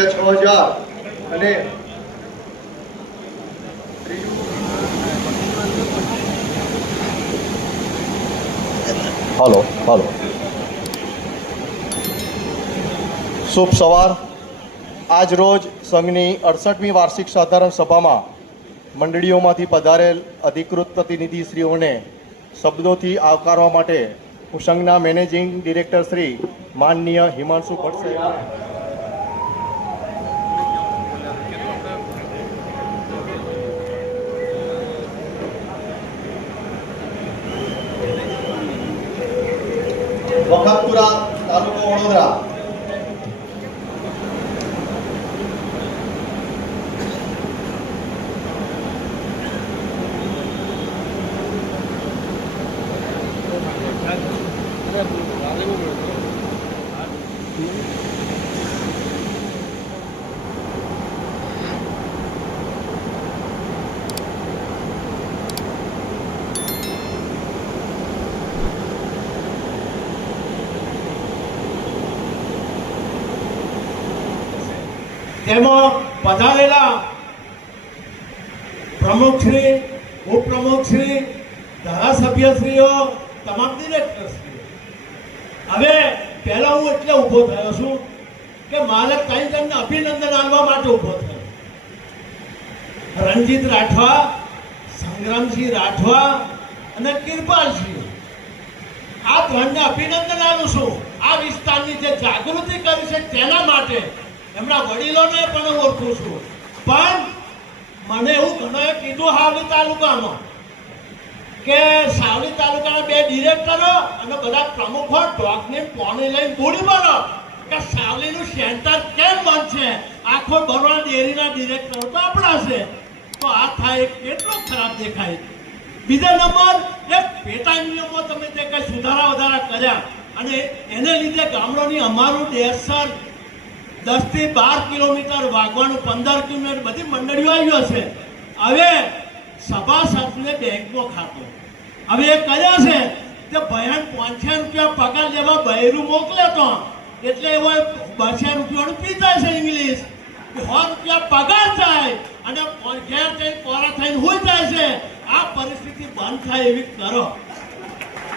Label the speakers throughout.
Speaker 1: રૂપિયા છ હજાર. અને હલો હલો. શુભ સવાર. આજ રોજ સંઘની અડસઠમી વાર્ષિક સાધારણ સભામાં મંડળીઓમાંથી પધારેલ અધિકૃત પ્રતિનિધિશ્રીઓને શબ્દોથી આવકારવા માટે હું સંઘના મેનેજિંગ ડિરેક્ટર શ્રી માનનીય હિમાંશુ ભટ્ટ સાહેબ વખતપુરા તાલુકો વડોદરા
Speaker 2: તેમાં પધારેલા પ્રમુખશ્રી ઉપપ્રમુખશ્રી ધારાસભ્યશ્રીઓ તમામ ડિરેક્ટરશ્રીઓ હવે પહેલા હું એટલે ઊભો થયો છું કે મારે કઈ તમને અભિનંદન આપવા માટે ઊભો થયો. રણજીત રાઠવા, સંગ્રામસિંહ રાઠવા અને કિરપાલસિંહ. આ ત્રણને અભિનંદન આપું છું. આ વિસ્તારની જે જાગૃતિ કરી છે તેના માટે એમના વડીલોને પણ ઓળખું છું. પણ મને એવું ઘણોએ કીધું હાવલી તાલુકાનો કે સાવલી તાલુકાના બે ડિરેક્ટરો અને બધા પ્રમુખો ટોકની પોણી લઈને બુડી મારો કે સાવલીનું સેન્ટર કેમ બનશે આખો બરોડા ડેરીના ડિરેક્ટરો તો આપણા છે. તો આ થાય કેટલો ખરાબ દેખાય. બીજા નંબર, એક પેટા નિયમો તમે જે કંઈ સુધારા વધારા કર્યા અને એને લીધે ગામડોની અમારું દેશર દસથી બાર કિલોમીટર વાગવાનું, પંદર કિલોમીટર, બધી મંડળીઓ આવી છે. હવે સભાસદને બેંકમાં ખાતો હવે એ કર્યા છે તે ભયાન પાંચસો રૂપિયા પગાર લેવા બહેરું મોકલે તો. એટલે એવો બસો રૂપિયાનું પીતા છે ઇંગ્લિશ. સો રૂપિયા પગાર થાય અને ઘેર જઈ કોરા થઈને હોય જાય છે. આ પરિસ્થિતિ બંધ થાય એવી કરો.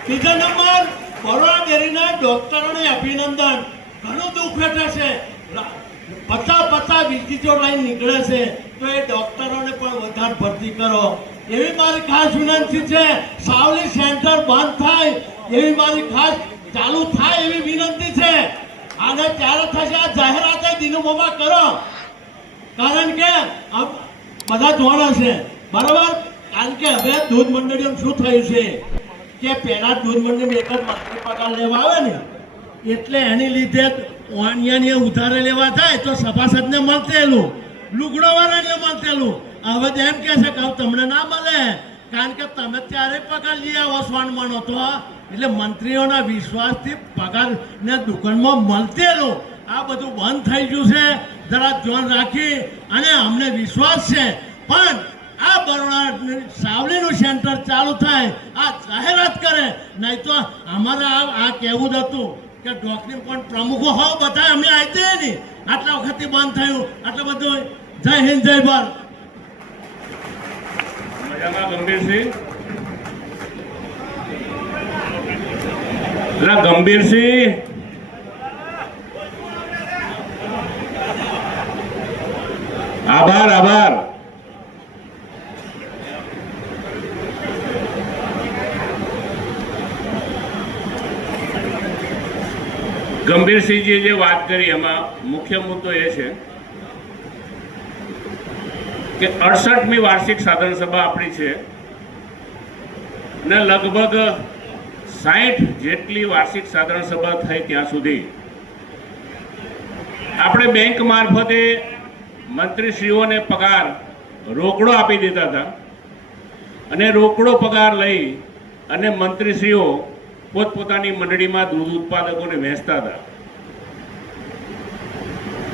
Speaker 2: બીજા નંબર, બરોડા ડેરીના ડોક્ટરોને અભિનંદન. ઘણું દુઃખ વેઠે છે. પચાસ પચાસ વિઝિટો લાઈન નીકળે છે, તો એ ડોક્ટરોને પણ વધારે ભરતી કરો. એવી મારી ખાસ વિનંતી છે, સાવલી સેન્ટર બંધ થાય, એવી મારી ખાસ ચાલુ થાય એવી વિનંતી છે. અને ત્યારે થશે આ જાહેરાત દિનોમાં કરો. કારણ કે બધા જોવાના છે, બરાબર? કારણ કે હવે દૂધ મંડળીઓ શું થયું છે, કે પહેલા દૂધ મંડળી એક જ મંત્રી પગાર લેવા આવે ને, એટલે એની લીધે વાણિયાને ઉધારે લેવા જાય તો સભાસદને મળતેલું. લુગડો વાળાને મળતેલું. હવે તો એમ કહે છે કે તમને ના મળે. કારણ કે તમે ત્યારે પગાર લઈ આવો સ્વાન માનો તો એટલે મંત્રીઓના વિશ્વાસથી પગાર ને દુકાનમાં મળતેલું. આ બધું બંધ થઈ ગયું છે. જરા ધ્યાન રાખી અને અમને વિશ્વાસ છે. પણ આ બરોડા સાવલીનું સેન્ટર ચાલુ થાય. આ જાહેરાત કરે. નહીં તો અમારે આ કહેવું જ હતું. કે ડોકની પણ પ્રમુખો હોવ બધા અમે આવી નહીં આટલા વખતથી બંધ થયું. આટલું બધું જય હિન્દ, જય ભારત.
Speaker 3: ગંભીરસિંહ? ગંભીરસિંહ? આભાર આભાર. ગંભીરસિંહજીએ જે વાત કરી, એમાં મુખ્ય મુદ્દો એ છે કે અડસઠમી વાર્ષિક સાધારણ સભા આપણી છે ને લગભગ સાઠ જેટલી વાર્ષિક સાધારણ સભા થઈ ત્યાં સુધી. આપણે બેંક મારફતે મંત્રીશ્રીઓને પગાર રોકડો આપી દેતા હતા અને રોકડો પગાર લઈ અને મંત્રીશ્રીઓ પોતપોતાની મંડળીમાં દૂધ ઉત્પાદકોને વહેંચતા હતા.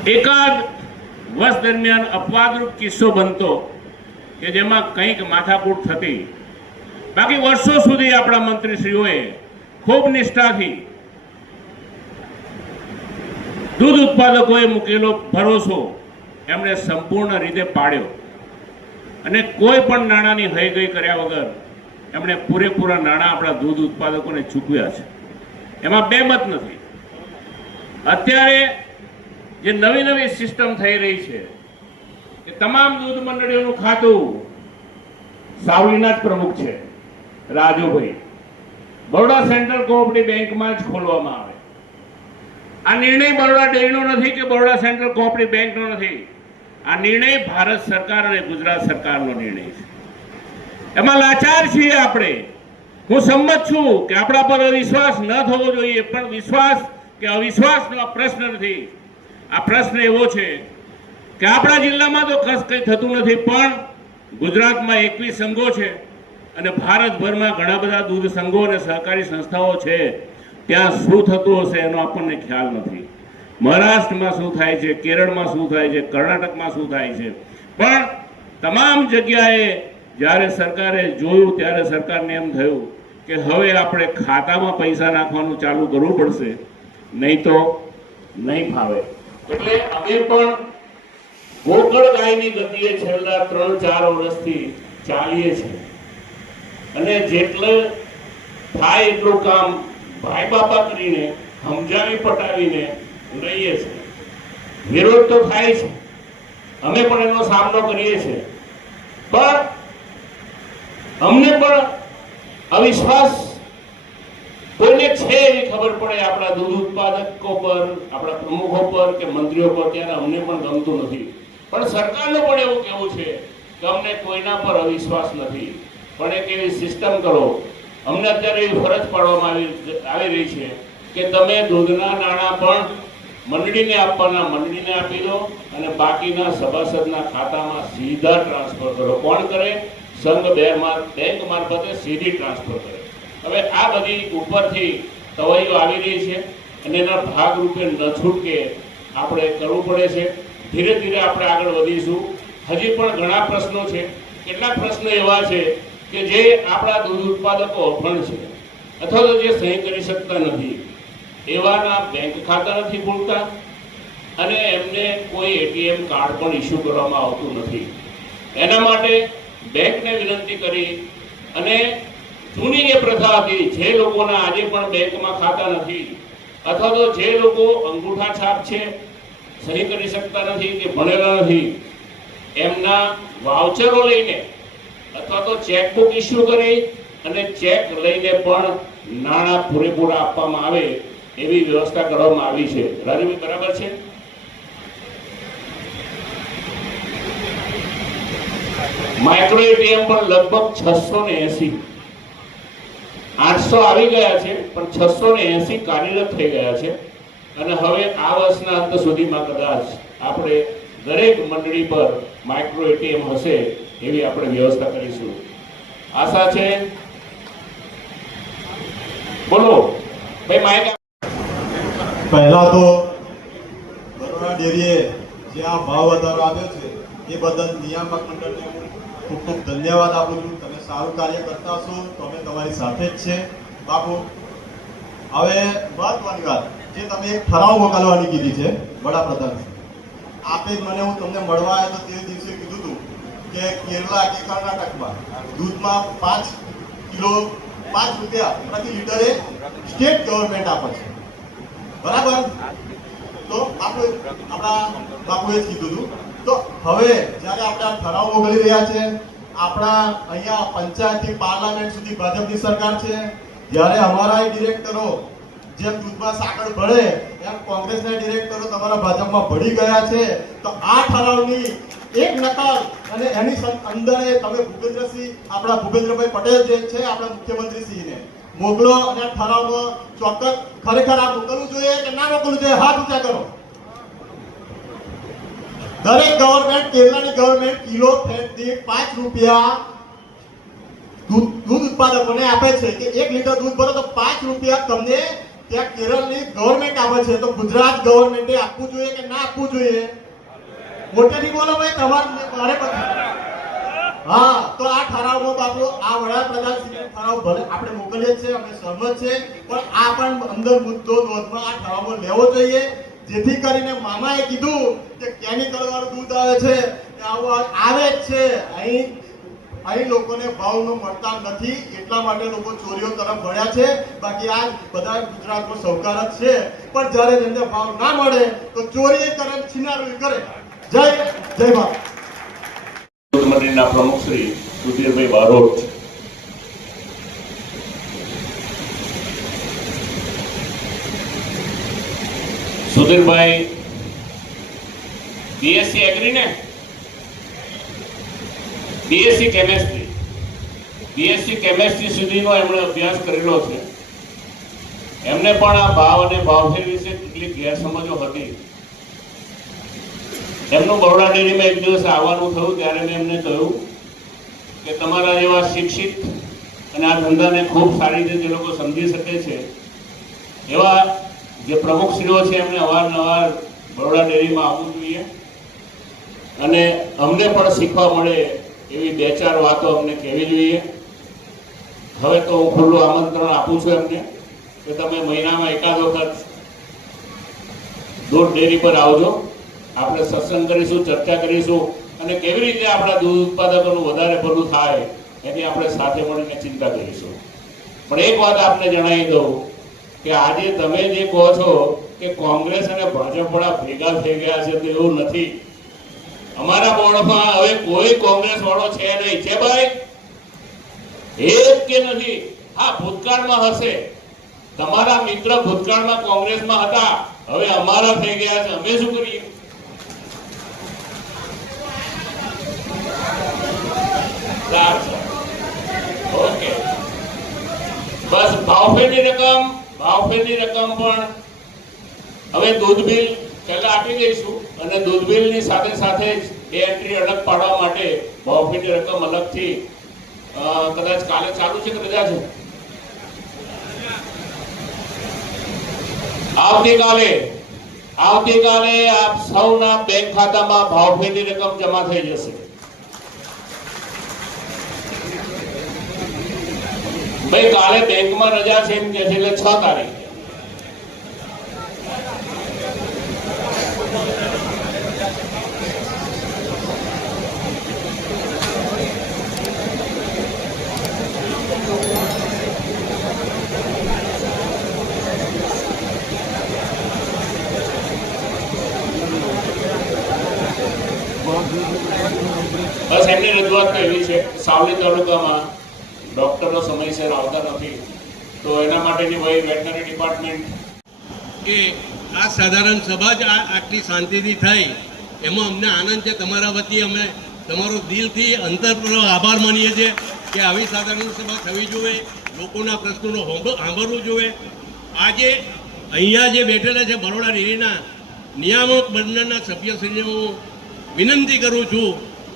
Speaker 3: એકાદ વર્ષ દરમિયાન અપવાદરૂપ કિસ્સો બનતો કે જેમાં કંઈક માથાકૂટ થતી. બાકી વર્ષો સુધી આપણા મંત્રીશ્રીઓએ ખૂબ નિષ્ઠાથી દૂધ ઉત્પાદકોએ મૂકેલો ભરોસો એમણે સંપૂર્ણ રીતે પાડ્યો. અને કોઈ પણ નાણાંની હૈગઈ ગઈ કર્યા વગર એમણે પૂરેપૂરા નાણાં આપણા દૂધ ઉત્પાદકોને ચૂકવ્યા છે. એમાં બે મત નથી. અત્યારે જે નવી નવી સિસ્ટમ થઈ રહી છે, એ તમામ દૂધ મંડળીઓનું ખાતું સાવલીના જ પ્રમુખ છે, રાજુભાઈ. બરોડા સેન્ટ્રલ કોઓપરેટિવ બેંકમાં જ ખોલવામાં આવે. આ નિર્ણય બરોડા ડેરીનો નથી કે બરોડા સેન્ટ્રલ કોઓપરેટિવ બેંકનો નથી. આ નિર્ણય ભારત સરકાર અને ગુજરાત સરકારનો નિર્ણય છે. એમાં લાચાર છીએ આપણે. હું સંમત છું કે આપણા પર અવિશ્વાસ ન થવો જોઈએ, પણ વિશ્વાસ કે અવિશ્વાસનો આ પ્રશ્ન નથી. આ પ્રશ્ન એવો છે કે આપણા જિલ્લામાં તો કશ કંઈ થતું નથી, પણ ગુજરાતમાં એકવીસ સંઘો છે અને ભારતભરમાં ઘણા બધા દૂધ સંઘો અને સહકારી સંસ્થાઓ છે. ત્યાં શું થતું હશે એનો આપણને ખ્યાલ નથી. મહારાષ્ટ્રમાં શું થાય છે, કેરળમાં શું થાય છે, કર્ણાટકમાં શું થાય છે? પણ તમામ જગ્યાએ જ્યારે સરકારે જોયું, ત્યારે સરકારને એમ થયું કે હવે આપણે ખાતામાં પૈસા નાખવાનું ચાલુ કરવું પડશે, નહીં તો નહીં ફાવે. એટલે અમે પણ ગોકળ ગાયની ગતિએ છેલ્લા ત્રણ, ચાર વર્ષથી ચાલીએ છીએ. અને જેટલે થાય એટલું કામ ભાઈ બાપા કરીને સમજાવી પટાવીને રહીએ છીએ. વિરોધ તો થાય છે. અમે પણ એનો સામનો કરીએ છીએ. પણ અમને પણ અવિશ્વાસ કોઈને છે એવી ખબર પડે આપણા દૂધ ઉત્પાદકો પર, આપણા પ્રમુખો પર કે મંત્રીઓ પર, ત્યારે અમને પણ ગમતું નથી. પણ સરકારનું પણ એવું કહેવું છે કે અમને કોઈના પર અવિશ્વાસ નથી. પણ એક એવી સિસ્ટમ કરો. અમને અત્યારે એવી ફરજ પાડવામાં આવી આવી રહી છે કે તમે દૂધના નાણાં પણ મંડળીને આપવાના, મંડળીને આપી દો અને બાકીના સભાસદના ખાતામાં સીધા ટ્રાન્સફર કરો. કોણ કરે? સંઘ બે બેંક મારફતે સીધી ટ્રાન્સફર કરે. હવે આ બધી ઉપરથી તવાઈઓ આવી રહી છે અને એના ભાગરૂપે ન છૂટકે આપણે કરવું પડે છે. ધીરે ધીરે આપણે આગળ વધીશું. હજી પણ ઘણા પ્રશ્નો છે. કેટલાક પ્રશ્નો એવા છે કે જે આપણા દૂધ ઉત્પાદકો અભણ છે અથવા તો જે સહી કરી શકતા નથી. એવાના બેંક ખાતા નથી ખુલતા અને એમને કોઈ એટીએમ કાર્ડ પણ ઇસ્યુ કરવામાં આવતું નથી. એના માટે બેંકને વિનંતી કરી અને જૂની એ પ્રથા હતી, જે લોકોના આજે પણ બેંકમાં ખાતા નથી, અથવા તો જે લોકો અંગૂઠા છાપ છે, સહી કરી શકતા નથી કે ભણેલા નથી, એમના વાઉચરો લઈને અથવા તો ચેકબુક ઇસ્યુ કરી અને ચેક લઈને પણ નાણાં પૂરેપૂરા આપવામાં આવે એવી વ્યવસ્થા કરવામાં આવી છે. રાજુભાઈ, બરાબર છે? માઇક્રો એટીએમ પણ લગભગ છસો ને એસી. આઠસો આવી ગયા છે, પણ છસો ને એસી કાર્યરત થઈ ગયા છે. અને હવે આ વર્ષના અંત સુધીમાં કદાચ આપણે દરેક મંડળી પર માઇક્રો એટીએમ હશે એવી આપણે વ્યવસ્થા કરીશું. આશા છે? બોલો. ભાઈ માઇક
Speaker 4: પહેલા તો બરોડા ડેરીએ જે આ ભાવ વધારો આવ્યો છે, એ બદલ નિયામક મંડળને ખૂબ ખૂબ ધન્યવાદ આપું છું. તમે સારું કાર્ય કરતા છો તો અમે તમારી સાથે જ છે. બાપુ, હવે મહત્વની વાત. જે તમે એક ઠરાવ મોકલવાની કીધી છે, વડાપ્રધાન આપે જ મને હું તમને મળવા આવ્યો તો તે દિવસે કીધું હતું કે કેરલા કે કર્ણાટકમાં દૂધમાં પાંચ કિલો, પાંચ રૂપિયા પ્રતિ લીટરે સ્ટેટ ગવર્મેન્ટ આપે છે. બરાબર? તો આપણે આપણા બાપુએ જ કીધું હતું તો હવે જ્યારે આપણે આ ઠરાવ મોકલી રહ્યા છે, આપણા અહીંયા પંચાયતથી પાર્લામેન્ટ સુધી ભાજપની સરકાર છે, જ્યારે અમારા ડિરેક્ટરો જેમ દૂધમાં સાકર ભળે, એમ કોંગ્રેસના ડિરેક્ટરો તમારા ભાજપમાં ભળી ગયા છે, તો આ ઠરાવની એક નકલ અને એની અંદર તમે ભૂપેન્દ્રસિંહ, આપણા ભૂપેન્દ્રભાઈ પટેલ જે છે, આપણા મુખ્યમંત્રીશ્રીને મોકલો અને આ ચોક્કસ ખરેખર આ મોકલવું જોઈએ કે ના મોકલવું જોઈએ? હાથ ઊંચા કરો. દરેક ગવર્મેન્ટ કેરળની ગવર્મેન્ટ કિલો ફેટ દીઠ પાંચ રૂપિયા દૂધ દૂધ ઉત્પાદકોને આપે છે કે એક લીટર દૂધ ભરો તો પાંચ રૂપિયા તમને ત્યાં કેરળની ગવર્મેન્ટ આપે છે. તો ગુજરાત ગવર્મેન્ટે આપવું જોઈએ કે ના આપવું જોઈએ? મોટેથી બોલો ભાઈ, તમારે મારે હા, તો આ ઠરાવમાં બાપુ, આ વડાપ્રધાન શ્રીનો ઠરાવ ભલે આપણે મોકલીએ છીએ, અમે સહમત છે પણ આ પણ અંદર મુદ્દો નોંધમાં આ ઠરાવમાં લેવો જોઈએ. જેથી કરીને મામાએ કીધું કે કેમિકલ વાળું દૂધ આવે છે આવું જ છે. અહીં અહીં લોકોને ભાવનો મળતા નથી, એટલા માટે લોકો ચોરીઓ તરફ વળ્યા છે. બાકી આ બધા ગુજરાતનો સહકાર જ છે. પણ જ્યારે જેમને ભાવ ના મળે, તો ચોરી કરે છીનારી કરે. જય જય ભારત.
Speaker 3: પ્રમુખ શ્રી સુધીરભાઈ બારોટ સુધીરભાઈ બીએસસી એગ્રી ને? બીએસસી કેમેસ્ટ્રી બીએસસી કેમેસ્ટ્રી સુધીનો એમણે અભ્યાસ કરેલો છે. એમને પણ આ ભાવ અને ભાવફેર વિશે કેટલીક ગેરસમજો હતી. એમનું બરોડા ડેરીમાં એક દિવસ આવવાનું થયું, ત્યારે મેં એમને કહ્યું કે તમારા જેવા શિક્ષિત અને આ ધંધાને ખૂબ સારી રીતે જે લોકો સમજી શકે છે. એવા જે પ્રમુખશ્રીઓ છે એમને અવારનવાર બરોડા ડેરીમાં આવવું જોઈએ. અને અમને પણ શીખવા મળે એવી બે ચાર વાતો અમને કહેવી જોઈએ. હવે તો હું ખુલ્લું આમંત્રણ આપું છું એમને કે તમે મહિનામાં એકાદ વખત દૂધ ડેરી પર આવજો. આપણે સત્સંગ કરીશું, ચર્ચા કરીશું અને કેવી રીતે આપણા દૂધ ઉત્પાદકોનું વધારે ભલું થાય એની આપણે સાથે મળીને ચિંતા કરીશું. પણ એક વાત આપને જણાવી દઉં. કે આજે તમે જે કહો છો કે કોંગ્રેસ અને ભાજપ વાળા ભેગા થઈ ગયા છે તો એવું નથી. અમારા બોર્ડમાં હવે કોઈ કોંગ્રેસ વાળો છે નહીં. છે ભાઈ? એક કે નથી. હા, ભૂતકાળમાં હશે. તમારા મિત્ર ભૂતકાળમાં કોંગ્રેસમાં હતા. હવે અમારા થઈ ગયા છે. અમે શું કરીએ. ઓકે. બસ ભાવફેરની રકમ. ભાવફેરની રકમ પણ હવે દૂધ બિલ પહેલા આપી દઈશું અને દૂધ બિલની સાથે સાથે જ બે એન્ટ્રી અલગ પાડવા માટે ભાવફેરની રકમ અલગથી કદાચ કાલે ચાલુ છે કે રજા છે? આવતીકાલે આવતીકાલે આપ સૌના બેંક ખાતામાં ભાવફેરની રકમ જમા થઈ જશે. ભાઈ કાલે બેંકમાં રજા છે એમ કે છે, એટલે છ તારીખ. બસ, એમની રજૂઆત કરવી છે. સાવલી તાલુકામાં ડોક્ટરો સમયસર આવતા નથી. તો એના માટેની વય વેટનરી ડિપાર્ટમેન્ટ.
Speaker 5: કે આ સાધારણ સભા જ આટલી શાંતિથી થઈ, એમાં અમને આનંદ છે. તમારા વતી અમે તમારો દિલથી અંતરપૂર્વક આભાર માનીએ છીએ કે આવી સાધારણ સભા થવી જોઈએ, લોકોના પ્રશ્નોનો સાંભળવું જોઈએ. આજે અહીંયા જે બેઠેલા છે બરોડા ડેરીના નિયામક મંડળના સભ્યશ્રીને હું વિનંતી કરું છું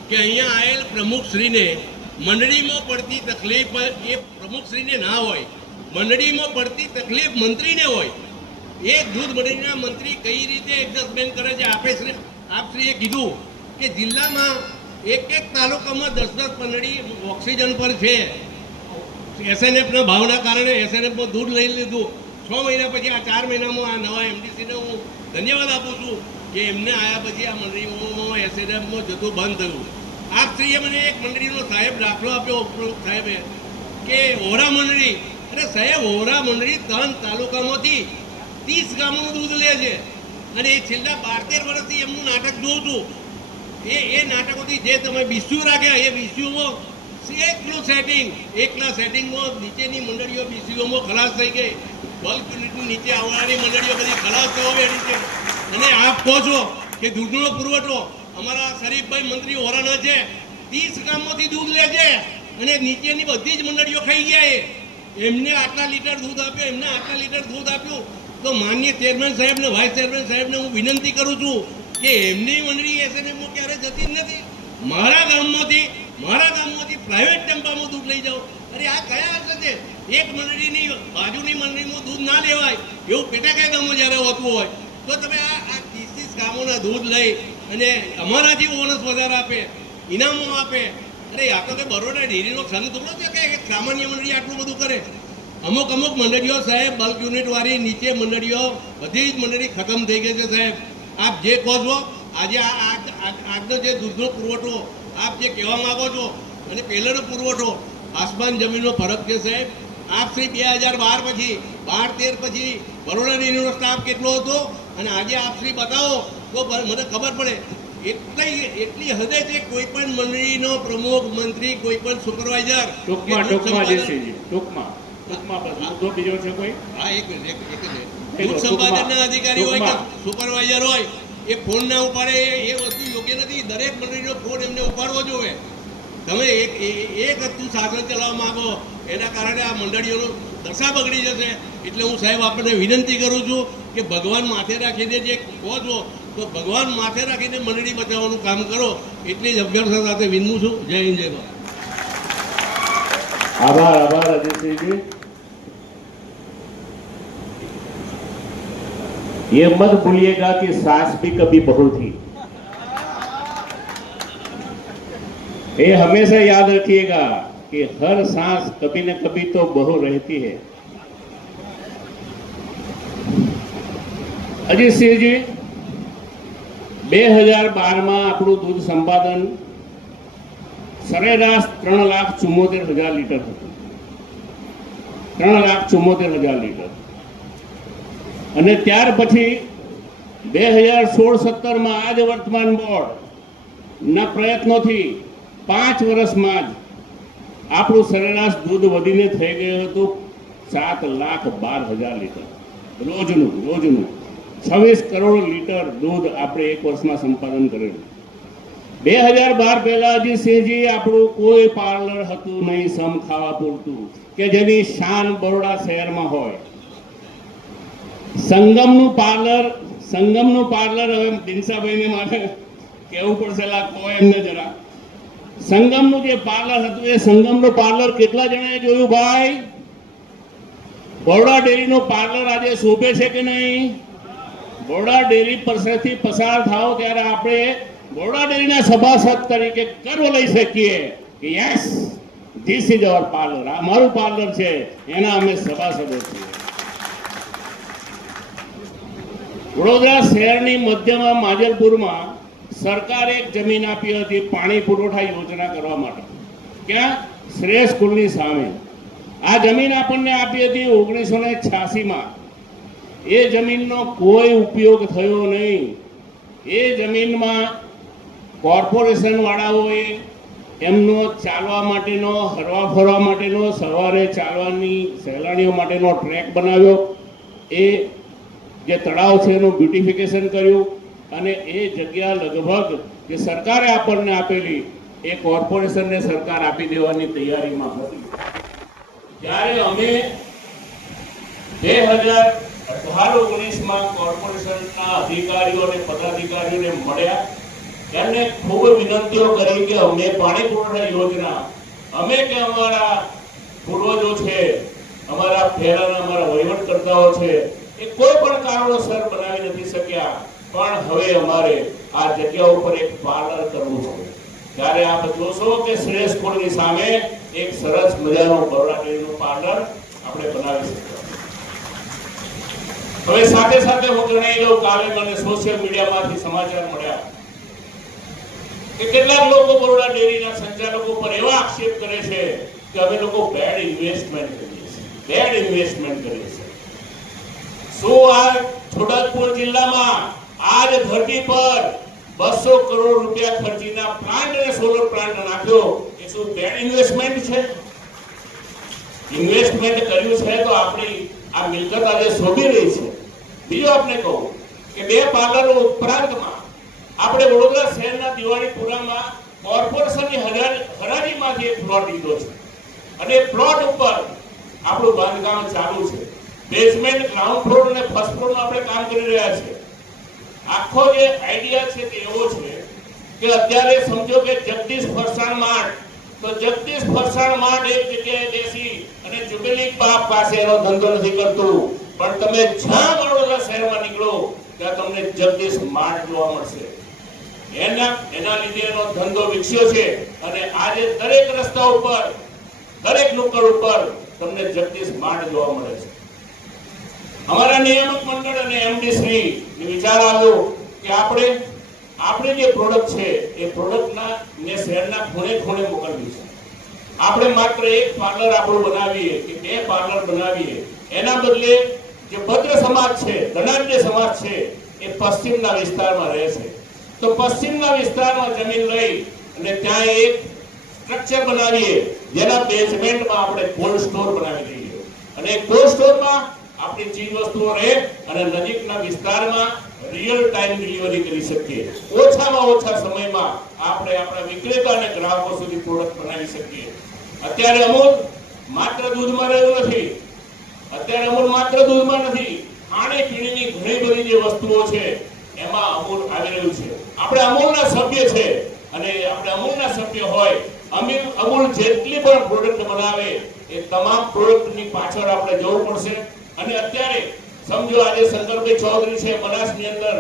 Speaker 5: કે અહીંયા આવેલ પ્રમુખશ્રીને મંડળીમાં પડતી તકલીફ એ પ્રમુખશ્રીને ના હોય, મંડળીમાં પડતી તકલીફ મંત્રીને હોય. એ દૂધ મંડળીના મંત્રી કઈ રીતે એડજસ્ટમેન્ટ કરે છે? આપે શ્રી આપશ્રીએ કીધું કે જિલ્લામાં એક એક તાલુકામાં દસ દસ મંડળી ઓક્સિજન પર છે. એસએનએફના ભાવના કારણે એસએનએફમાં દૂધ લઈ લીધું. છ મહિના પછી, આ ચાર મહિનામાં આ નવા એમડીસીને હું ધન્યવાદ આપું છું કે એમને આવ્યા પછી આ મંડળીઓમાં એસએનએફમાં જતું બંધ થયું. આપશ્રીએ મને એક મંડળીનો સાહેબ દાખલો આપ્યો ઉપરોક્ત સાહેબે, કે ઓરા મંડળી. અરે સાહેબ, ઓરા મંડળી ત્રણ તાલુકામાંથી ત્રીસ ગામોનું દૂધ લે છે. અને એ છેલ્લા બારતેર વર્ષથી એમનું નાટક જોઉં છું. એ એ નાટકોથી જે તમે બીસ્યુ રાખ્યા, એ બીસ્યુમાં એકલું સેટિંગ એકલા સેટિંગમાં નીચેની મંડળીઓ બીસીઓમાં ખલાસ થઈ ગઈ. બલ્ક યુનિટની નીચે આવનારી મંડળીઓ બધી ખલાસ થવા બેઠી છે. અને આપ કહો છો કે દૂધનો પુરવઠો અમારા શરીફભાઈ મંત્રી ઓરાના છે. ત્રીસ ગામમાંથી દૂધ લે છે અને નીચેની બધી જ મંડળીઓ ખાઈ ગયા એ એમને આટલા લીટર દૂધ આપ્યું, એમને આટલા લીટર દૂધ આપ્યું. તો માન્ય ચેરમેન સાહેબને, વાઇસ ચેરમેન સાહેબને હું વિનંતી કરું છું કે એમની મંડળી એસએનએમમાં ક્યારે જતી જ નથી. મારા ગામમાંથી મારા ગામમાંથી પ્રાઇવેટ ટેમ્પામાં દૂધ લઈ જાઓ. અરે આ કયા અર્થ છે? એક મંડળીની, બાજુની મંડળીમાં દૂધ ના લેવાય. એવું પેટા કાયદામાં જ્યારે હોતું હોય, તો તમે આ આ ત્રીસ ત્રીસ ગામોના દૂધ લઈ અને અમારાથી બોનસ વધારે આપે, ઇનામો આપે. અરે, આ તો કે બરોડા ડેરીનો સંઘ થોડો છે કે સામાન્ય મંડળી આટલું બધું કરે. અમુક અમુક મંડળીઓ સાહેબ બલ્ક યુનિટ વાળી, નીચે મંડળીઓ, બધી જ મંડળી ખતમ થઈ ગઈ છે સાહેબ. આપ જે કહો છો, આજે આ- આજનો જે દૂધનો પુરવઠો, આપ જે કહેવા માગો છો, અને પહેલાંનો પુરવઠો, આસમાન જમીનનો ફરક છે સાહેબ. આપ શ્રી બે હજાર બાર પછી, બાર તેર પછી, બરોડા ડેરીનો સ્ટાફ કેટલો હતો? અને આજે આપ શ્રી બતાવો તો મને ખબર પડે એટલી એટલી હદે છે કોઈ પણ મંડળીનો પ્રમુખ મંત્રી કોઈ પણ સુપરવાઇઝર
Speaker 3: ટૂંકમાં ટૂંકમાં જયસિંહજી ટૂંકમાં. ટૂંકમાં બસ મુદ્દો બીજો છે કોઈ?
Speaker 5: હા એક એક એક સંપાદનના અધિકારી હોય કે સુપરવાઇઝર હોય એ ફોન ના ઉપાડે એ- વસ્તુ યોગ્ય નથી. દરેક મંડળીનો ફોન એમને ઉપાડવો જોઈએ તમે એક એક હતું શાસન ચલાવવા માંગો એના કારણે આ મંડળીઓનો દશા બગડી જશે. એટલે હું સાહેબ આપણને વિનંતી કરું છું કે ભગવાન માથે રાખીને જે કહો છો તો ભગવાન માથે રાખીને મંડળી બચાવવાનું કામ કરો એટલી જ અભ્યર્થના સાથે વિનમું છું જય હિન્દ જય ભારત
Speaker 3: આભાર આભાર અજયસિંહજી ये मत भूलिएगा कि सास भी कभी बहू थी ये हमेशा याद रखिएगा कि हर सांस कभी न कभी तो बहू रहती है અજીતસિંહજી બે હજાર બારમાં આપણું દૂધ સંપાદન સરેરાશ ત્રણ લાખ ચુમ્મોતેર હજાર લીટર હતું. ત્રણ લાખ ચુમ્મોતેર હજાર લીટર. અને ત્યાર પછી બે હજાર સોળ સત્તરમાં આજ વર્તમાન બોર્ડના પ્રયત્નોથી પાંચ વર્ષમાં જ આપણું સરેરાશ દૂધ વધીને થઈ ગયું હતું સાત લાખ બાર હજાર લીટર. રોજનું રોજનું. છવ્વીસ કરોડ લીટર દૂધ આપણે એક વર્ષમાં સંપાદન કરેલું. બે હજાર બાર પહેલા અજીતસિંહજી આપણું કોઈ પાર્લર હતું નહીં, સમ ખાવા પૂરતું, કે જેની શાન બરોડા શહેરમાં હોય. સંગમનું પાર્લર સંગમનું પાર્લર હવે દિનસાભાઈને મારે કહેવું પડશે લાગતો એમને જરા. સંગમનું જે પાર્લર હતું, એ સંગમનું પાર્લર કેટલા જણાએ જોયું ભાઈ? બરોડા ડેરીનું પાર્લર આજે શોભે છે કે નહીં? બરોડા ડેરી પરસેથી પસાર થાવ ત્યારે આપણે બોરડા ડેરીના સભાસદ તરીકે ગર્વ લઈ શકીએ yes this is our parlour આ મારું પાર્લર છે. એના અમે સભાસદો છીએ. વડોદરા શહેરની મધ્યમાં માજલપુરમાં સરકારે એક જમીન આપી હતી પાણી પુરવઠા યોજના કરવા માટે. ક્યાં? શ્રેય સ્કૂલની સામે. આ જમીન આપણને આપી હતી ઓગણીસો ને છ્યાસીમાં. એ જમીનનો કોઈ ઉપયોગ થયો નહીં. એ જમીનમાં કોર્પોરેશનવાળાઓએ એમનો ચાલવા માટેનો, હરવા ફરવા માટેનો, સવારે ચાલવાની સહેલાણીઓ માટેનો ટ્રેક બનાવ્યો. એ જે તળાવ છે એનું બ્યુટિફિકેશન કર્યું અને એ જગ્યા લગભગ જે સરકારે આપણને આપેલી, એ કોર્પોરેશનને સરકાર આપી દેવાની તૈયારીમાં હતી. ત્યારે અમે બે હજાર અઢાર ઓગણીસમાં કોર્પોરેશનના અધિકારીઓ અને પદાધિકારીઓને મળ્યા. એમને ખૂબ વિનંતીઓ કરી કે અમને પાણી પુરવઠા યોજના, અમે કે અમારા પૂર્વજો છે, અમારા પહેલાના અમારા વહીવટકર્તાઓ છે, એ કોઈ પણ કારણોસર બનાવી નથી શક્યા. પણ હવે અમારે આ જગ્યા ઉપર એક પાર્લર કરવું છે ત્યારે આપ જોશો કે શ્રેષ્ઠ સ્કૂલની સામે એક સરસ મજાનું બરોડા ડેરીનું પાર્લર આપણે બનાવી શકીએ. હવે સાથે સાથે હું જણાવી દઉં કાલે મને સોશિયલ મીડિયામાંથી સમાચાર મળ્યા. કે કેટલાક લોકો બરોડા ડેરીના સંચાલકો પર એવા આક્ષેપ કરે છે કે અમે લોકો બેડ ઇન્વેસ્ટમેન્ટ કરીએ છીએ. બેડ ઇન્વેસ્ટમેન્ટ કરીએ છીએ. શું આ છોટાઉદેપુર જિલ્લામાં આજ ધરતી પર બસો કરોડ રૂપિયા ખર્ચીના પ્લાન્ટ અને સોલર પ્લાન્ટ નાખ્યો? એ શું બેડ ઇન્વેસ્ટમેન્ટ છે? ઇન્વેસ્ટમેન્ટ કર્યું છે તો આપણી આ મિલકત આજે શોભી રહી છે. બીજું આપણે કહું કે બે પાર્લરો ઉપરાંતમાં આપણે વડોદરા શહેરના દિવાળીપુરામાં કોર્પોરેશનની હરાજી હરાજીમાંથી એક પ્લોટ લીધો છે. અને પ્લોટ ઉપર આપણું બાંધકામ ચાલુ છે. બેઝમેન્ટ ગ્રાઉન્ડ ફ્લોર અને ફર્સ્ટ ફ્લોરનું આપણે કામ કરી રહ્યા છીએ. આખો જે આઈડિયા છે તે એવો છે કે અત્યારે સમજો કે જગદીશ ફરસાણ માર્ગ તો જગદીશ ફરસાણ માર્ગ એક જગ્યાએ બેસી અને જુબેલી બાપ પાસે એનો ધંધો નથી કરતું. પણ તમે જ્યાં વડોદરા શહેરમાં નીકળો, ત્યાં તમને જગદીશ માર્ટ જોવા મળશે. એના એના લીધે એનો ધંધો વિકસ્યો છે અને આજે દરેક રસ્તા ઉપર, દરેક નુક્કડ ઉપર તમને જગદીશ માંડ જોવા મળે છે. અમારા નિયામક મંડળ અને એમડી શ્રી વિચાર આવ્યો કે આપણે આપણે જે પ્રોડક્ટ છે, એ પ્રોડક્ટના ને શહેરના ખૂણે ખૂણે મોકલવી છે. આપણે માત્ર એક પાર્લર આપણું બનાવીએ કે બે પાર્લર બનાવીએ. એના બદલે જે ભદ્ર સમાજ છે, ધનાઢ્ય સમાજ છે, એ પશ્ચિમના વિસ્તારમાં રહે છે. તો પશ્ચિમના વિસ્તારમાં જમીન લઈ અને ત્યાં એક સ્ટ્રક્ચર બનાવીએ, જેના બેઝમેન્ટમાં આપણે કોલ્ડ સ્ટોર બનાવી દઈએ. અને કોલ્ડ સ્ટોરમાં આપણી ચીજ વસ્તુઓ રહે અને નજીકના વિસ્તારમાં રિયલ ટાઈમ ડિલિવરી કરી શકીએ. ઓછામાં ઓછા સમયમાં આપણે આપણા વિક્રેતા અને ગ્રાહકો સુધી પ્રોડક્ટ બનાવી શકીએ. અત્યારે અમૂલ માત્ર દૂધમાં રહ્યું નથી અત્યારે અમૂલ માત્ર દૂધમાં નથી ખાણી પીણીની ઘણી બધી જે વસ્તુઓ છે, એમાં અમૂલ આવી રહ્યું છે. આપણે અમૂલના સભ્ય છે, અને આપણે અમૂલના સભ્ય હોય અમીર અમૂલ જેટલી પણ પ્રોડક્ટ બનાવે, એ તમામ પ્રોડક્ટની પાછળ આપણે જવું પડશે. અને અત્યારે, સમજો આજે શંકરભાઈ ચૌધરી છે, બનાસની અંદર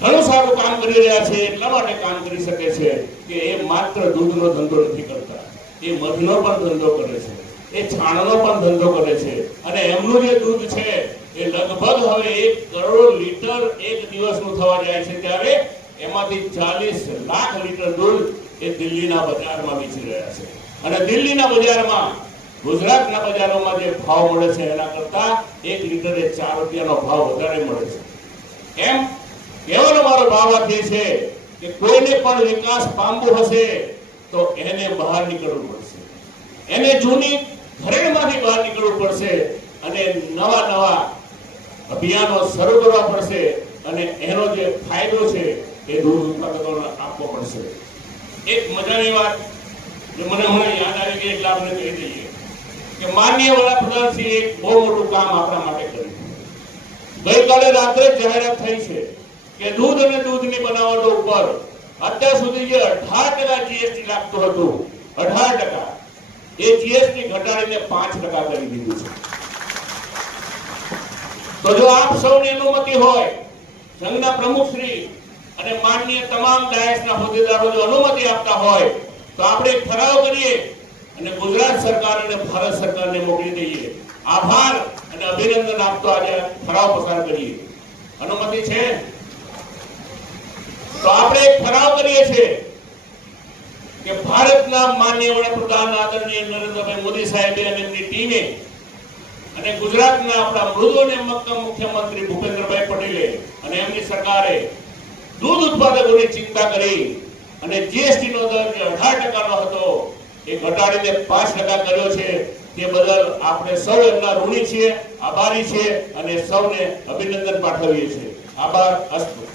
Speaker 3: ઘણું સારું કામ કરી રહ્યા છે, એટલા માટે કામ કરી શકે છે, કે એ માત્ર દૂધનો ધંધો નથી કરતા, એ મધનો પણ ધંધો કરે છે. એ છાણનો પણ ધંધો કરે છે. અને એમનું જે દૂધ છે, એ લગભગ હવે એક કરોડ લીટર એક દિવસનું થવા જાય છે ત્યારે એમાંથી ચાલીસ લાખ લીટર દૂધ એ દિલ્હીના બજારમાં વેચી રહ્યા છે. અને દિલ્હીના બજારમાં, ગુજરાતના બજારોમાં જે ભાવ મળે છે એના કરતા એક લીટરે ચાર રૂપિયાનો ભાવ વધારે મળે છે. એમ કહેવાનો મારો ભાવ આ છે કે કોઈને પણ વિકાસ પામવો હશે તો એને બહાર નીકળવું પડશે. એને જૂની ઘરેણમાંથી બહાર નીકળવું પડશે અને નવા નવા અભિયાનો શરૂ કરવા પડશે અને એનો જે ફાયદો છે એ દૂધ ઉત્પાદકોને આપવો પડશે. એક મજાની વાત જે મને હમણાં યાદ આવી ગઈ એટલે આપણે કહી દઈએ કે માનનીય વડાપ્રધાનશ્રી એક બહુ મોટું કામ આપણા માટે કર્યું. ગઈકાલે રાત્રે જાહેરાત થઈ છે કે દૂધ અને દૂધની બનાવટો ઉપર અત્યાર સુધી જે અઢાર ટકા જીએસટી લાગતું હતું, અઢાર ટકા એ જીએસટી ઘટાડીને પાંચ ટકા કરી દીધું છે. તો જો આપ સૌની અનુમતિ હોય, સંઘના પ્રમુખ શ્રી અને માનનીય તમામ ડાયસના હોદ્દેદારો જો અનુમતિ આપતા હોય, તો આપણે ઠરાવ કરીએ અને ગુજરાત સરકાર અને ભારત સરકારને મોકલી દઈએ. આભાર અને અભિનંદન આપતો આજે ઠરાવ પસાર કરીએ. અનુમતિ છે? તો આપણે ઠરાવ કરીએ છીએ. કે ભારતના માન્ય વડાપ્રધાન આદરણીય નરેન્દ્રભાઈ મોદી સાહેબે અને એમની ટીમે અને ગુજરાતના આપણા મૃદુ અને મક્કમ મુખ્યમંત્રી ભૂપેન્દ્રભાઈ પટેલે અને એમની સરકારે દૂધ ઉત્પાદકોની ચિંતા કરી અને જીએસટી નો દર જે અઢાર ટકાનો હતો, એ ઘટાડીને પાંચ ટકા કર્યો છે, તે બદલ આપણે સૌ એમના ઋણી છીએ, આભારી છીએ અને સૌને અભિનંદન પાઠવીએ છીએ. આભાર, અસ્તુ.